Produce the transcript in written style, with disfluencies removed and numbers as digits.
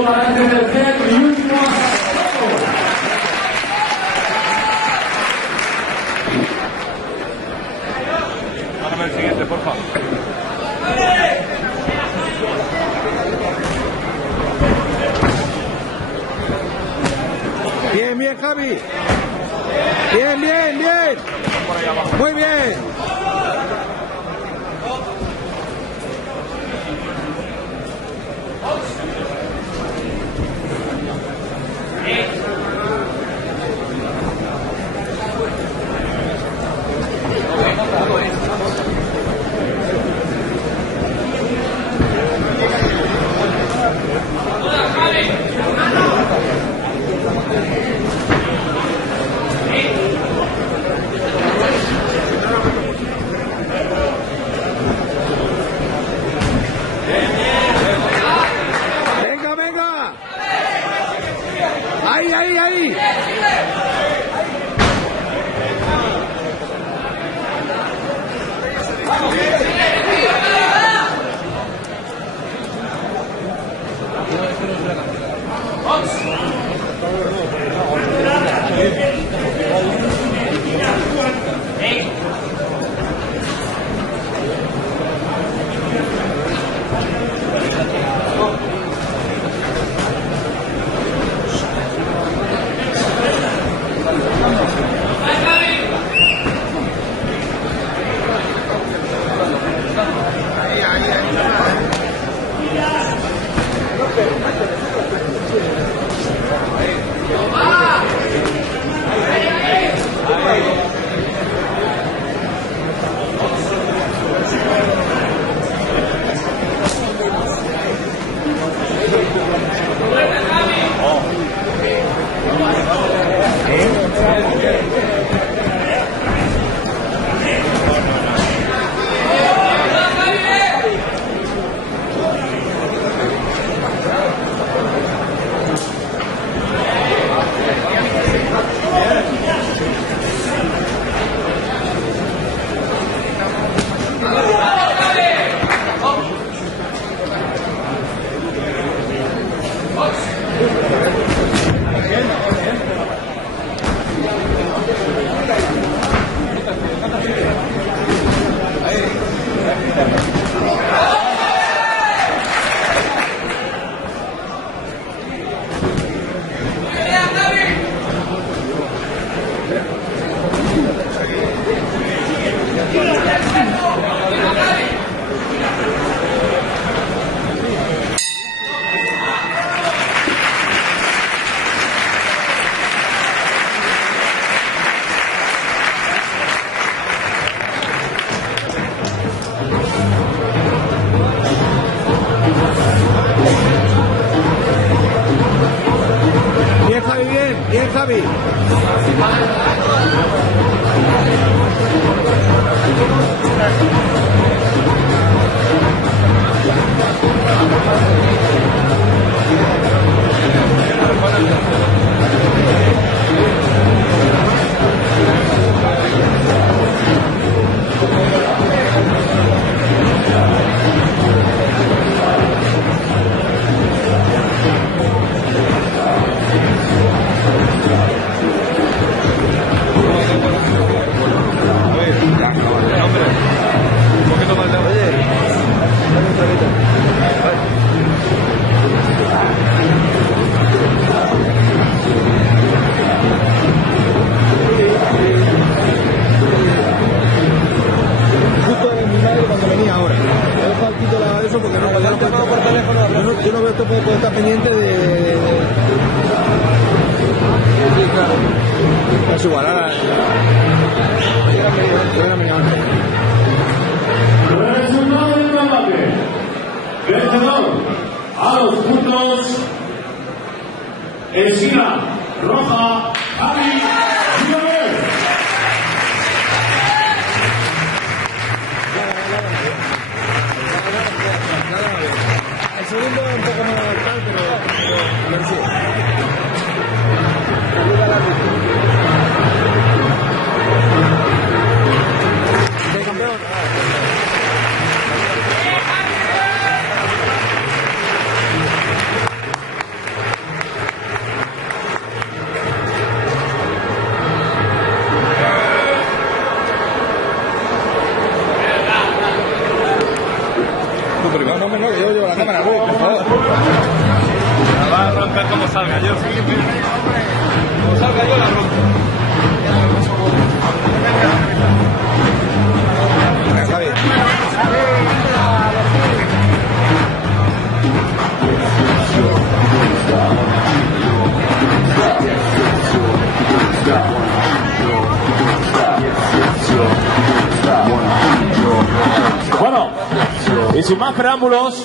segundo para este tercer y último asalto. Hágame el siguiente, por favor. Bien, bien, Javi. Bien, bien, bien. Muy bien. Venga, venga. Ahí, ahí, ahí. Bien, Javi, bien. Bien, Javi. Yo no veo esto puede estar pendiente de... Sí, claro. Es igual, ahora... Resultado del combate. Vencedor a los puntos. Esquina roja, Javi Giover. El segundo un poco más tal, pero sí. De campeón. No, yo llevo la cámara, Ruiz, por favor. La va a romper como salga yo. Como salga yo la rompo. Está bien. Bueno, y sin más preámbulos,